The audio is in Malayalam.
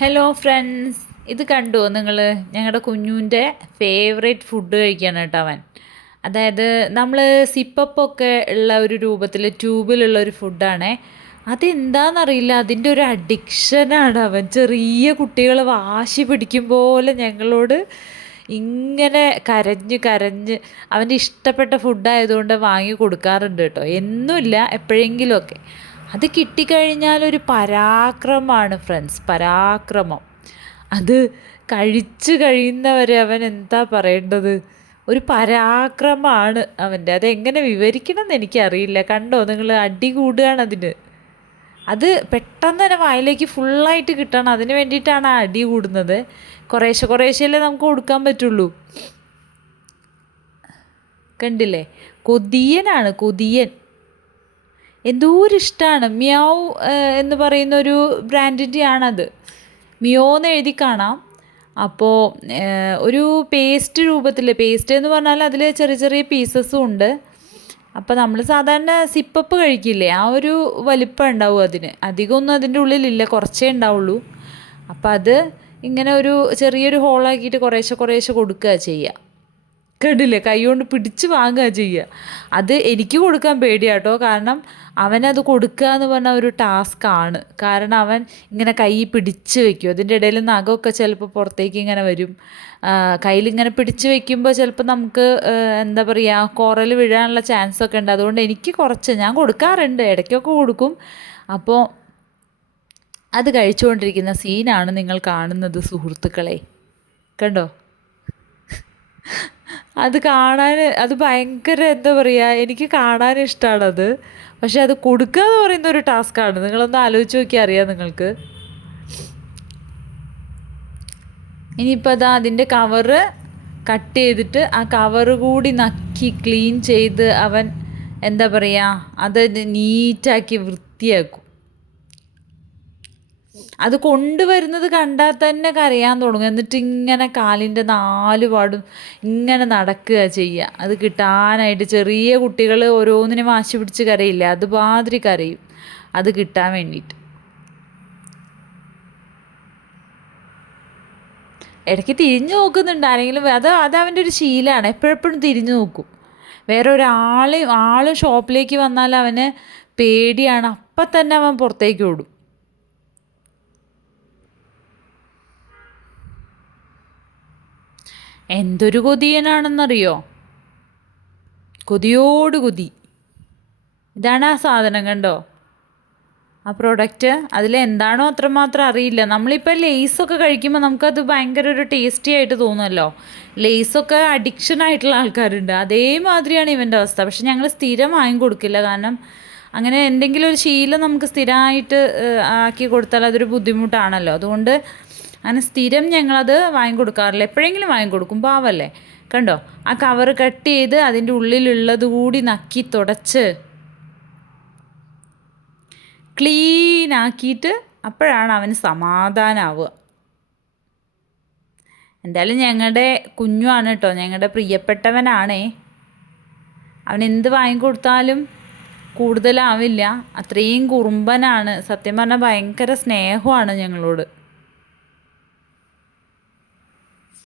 ഹലോ ഫ്രണ്ട്സ്, ഇത് കണ്ടുവോ നിങ്ങൾ? ഞങ്ങളുടെ കുഞ്ഞുവിൻ്റെ ഫേവറേറ്റ് ഫുഡ് കഴിക്കാണ് കേട്ടോ അവൻ. അതായത് നമ്മൾ സിപ്പപ്പൊക്കെ ഉള്ള ഒരു രൂപത്തിൽ ട്യൂബിലുള്ള ഒരു ഫുഡാണേ. അതെന്താണെന്നറിയില്ല, അതിൻ്റെ ഒരു അഡിക്ഷനാണ് അവൻ. ചെറിയ കുട്ടികൾ വാശി പിടിക്കും പോലെ ഞങ്ങളോട് ഇങ്ങനെ കരഞ്ഞ് കരഞ്ഞ് അവൻ്റെ ഇഷ്ടപ്പെട്ട ഫുഡായതുകൊണ്ട് വാങ്ങി കൊടുക്കാറുണ്ട് കേട്ടോ. എന്നുമില്ല, എപ്പോഴെങ്കിലുമൊക്കെ. അത് കിട്ടിക്കഴിഞ്ഞാലൊരു പരാക്രമമാണ് ഫ്രണ്ട്സ്, പരാക്രമം. അത് കഴിച്ച് കഴിയുന്നവരെ അവൻ എന്താ പറയേണ്ടത്, ഒരു പരാക്രമമാണ് അവൻ്റെ. അതെങ്ങനെ വിവരിക്കണം എന്ന് എനിക്കറിയില്ല. കണ്ടോ നിങ്ങൾ, അടി കൂടുകയാണ് അതിന്. അത് പെട്ടെന്ന് തന്നെ വായിലേക്ക് ഫുള്ളായിട്ട് കിട്ടണം, അതിന് വേണ്ടിയിട്ടാണ് ആ അടി കൂടുന്നത്. കുറേശ്ശെ കുറേശ്ശെയല്ലേ നമുക്ക് കൊടുക്കാൻ പറ്റുള്ളൂ. കണ്ടില്ലേ, കൊതിയനാണ്, കൊതിയൻ. എന്തോരിഷ്ടമാണ്. മിയാവ് എന്ന് പറയുന്ന ഒരു ബ്രാൻഡിൻ്റെയാണത്. മിയോ എന്ന് എഴുതി കാണാം. അപ്പോൾ ഒരു പേസ്റ്റ് രൂപത്തിൽ, പേസ്റ്റ് എന്ന് പറഞ്ഞാൽ അതിൽ ചെറിയ ചെറിയ പീസസും ഉണ്ട്. അപ്പോൾ നമ്മൾ സാധാരണ സിപ്പപ്പ് കഴിക്കില്ലേ, ആ ഒരു വലിപ്പം ഉണ്ടാവും അതിന്. അധികമൊന്നും അതിൻ്റെ ഉള്ളിലില്ല, കുറച്ചേ ഉണ്ടാവുള്ളൂ. അപ്പോൾ അത് ഇങ്ങനെ ഒരു ചെറിയൊരു ഹോളാക്കിയിട്ട് കുറേശ്ശെ കുറേശ്ശെ കൊടുക്കുക ചെയ്യുക. കണ്ടില്ലേ, കൈ കൊണ്ട് പിടിച്ച് വാങ്ങുക ചെയ്യുക. അത് എനിക്ക് കൊടുക്കാൻ പേടിയാട്ടോ, കാരണം അവനത് കൊടുക്കുക എന്ന് പറഞ്ഞാൽ ഒരു ടാസ്ക്കാണ്. കാരണം അവൻ ഇങ്ങനെ കൈ പിടിച്ച് വെക്കും, അതിൻ്റെ ഇടയിൽ നഖമൊക്കെ ചിലപ്പോൾ പുറത്തേക്ക് ഇങ്ങനെ വരും. കയ്യിലിങ്ങനെ പിടിച്ച് വെക്കുമ്പോൾ ചിലപ്പോൾ നമുക്ക് എന്താ പറയുക, കോറൽ വീഴാനുള്ള ചാൻസൊക്കെ ഉണ്ട്. അതുകൊണ്ട് എനിക്ക് കുറച്ച് ഞാൻ കൊടുക്കാറുണ്ട്, ഇടയ്ക്കൊക്കെ കൊടുക്കും. അപ്പോൾ അത് കഴിച്ചുകൊണ്ടിരിക്കുന്ന സീനാണ് നിങ്ങൾ കാണുന്നത് സുഹൃത്തുക്കളെ. കണ്ടോ, അത് കാണാൻ, അത് ഭയങ്കര എന്താ പറയുക, എനിക്ക് കാണാൻ ഇഷ്ടമാണത്. പക്ഷെ അത് കൊടുക്കുക എന്ന് പറയുന്ന ഒരു ടാസ്ക്കാണ്. നിങ്ങളൊന്ന് ആലോചിച്ച് നോക്കിയാൽ അറിയാം നിങ്ങൾക്ക്. ഇനിയിപ്പോൾ അതാ അതിൻ്റെ കവറ് കട്ട് ചെയ്തിട്ട് ആ കവറ് കൂടി നക്കി ക്ലീൻ ചെയ്ത് അവൻ എന്താ പറയുക, അത് നീറ്റാക്കി വൃത്തിയാക്കും. അത് കൊണ്ടുവരുന്നത് കണ്ടാൽ തന്നെ കരയാൻ തുടങ്ങും. എന്നിട്ട് ഇങ്ങനെ കാലിൻ്റെ 4 പാടും ഇങ്ങനെ നടക്കുക ചെയ്യുക. അത് കിട്ടാനായിട്ട് ചെറിയ കുട്ടികൾ ഓരോന്നിനും വാശി പിടിച്ച് കരയില്ല, അതുമാതിരി കരയും അത് കിട്ടാൻ വേണ്ടിയിട്ട്. ഇടയ്ക്ക് തിരിഞ്ഞു നോക്കുന്നുണ്ട് ആരെങ്കിലും. അത് അവൻ്റെ ഒരു ശീലമാണ്, എപ്പോഴെപ്പോഴും തിരിഞ്ഞു നോക്കും. വേറെ ആൾ ഷോപ്പിലേക്ക് വന്നാൽ അവന് പേടിയാണ്, അപ്പം തന്നെ അവൻ പുറത്തേക്ക് ഓടും. എന്തൊരു കൊതിയനാണെന്നറിയോ, കൊതിയോട് കൊതി. ഇതാണ് ആ സാധനം, കണ്ടോ ആ പ്രോഡക്റ്റ്. അതിലെന്താണോ അത്രമാത്രം അറിയില്ല. നമ്മളിപ്പോൾ ലേസൊക്കെ കഴിക്കുമ്പോൾ നമുക്കത് ഭയങ്കര ഒരു ടേസ്റ്റി ആയിട്ട് തോന്നുമല്ലോ. ലേസൊക്കെ അഡിക്ഷൻ ആയിട്ടുള്ള ആൾക്കാരുണ്ട്, അതേമാതിരിയാണ് ഇവൻ്റെ അവസ്ഥ. പക്ഷെ ഞങ്ങൾ സ്ഥിരം വാങ്ങി കൊടുക്കില്ല, കാരണം അങ്ങനെ എന്തെങ്കിലും ഒരു ശീലം നമുക്ക് സ്ഥിരമായിട്ട് ആക്കി കൊടുത്താൽ അതൊരു ബുദ്ധിമുട്ടാണല്ലോ. അതുകൊണ്ട് അങ്ങനെ സ്ഥിരം ഞങ്ങളത് വാങ്ങിക്കൊടുക്കാറില്ല, എപ്പോഴെങ്കിലും വാങ്ങിക്കൊടുക്കും, പാവല്ലേ. കണ്ടോ, ആ കവറ് കട്ട് ചെയ്ത് അതിൻ്റെ ഉള്ളിലുള്ളത് കൂടി നക്കി തുടച്ച് ക്ലീൻ ആക്കിയിട്ട് അപ്പോഴാണ് അവന് സമാധാനമാവുക. എന്തായാലും ഞങ്ങളുടെ കുഞ്ഞുമാണ് കേട്ടോ, ഞങ്ങളുടെ പ്രിയപ്പെട്ടവനാണേ. അവൻ എന്ത് വാങ്ങിക്കൊടുത്താലും കൂടുതലാവില്ല, അത്രയും കുറുമ്പനാണ്. സത്യം പറഞ്ഞാൽ ഭയങ്കര സ്നേഹമാണ് ഞങ്ങളോട്.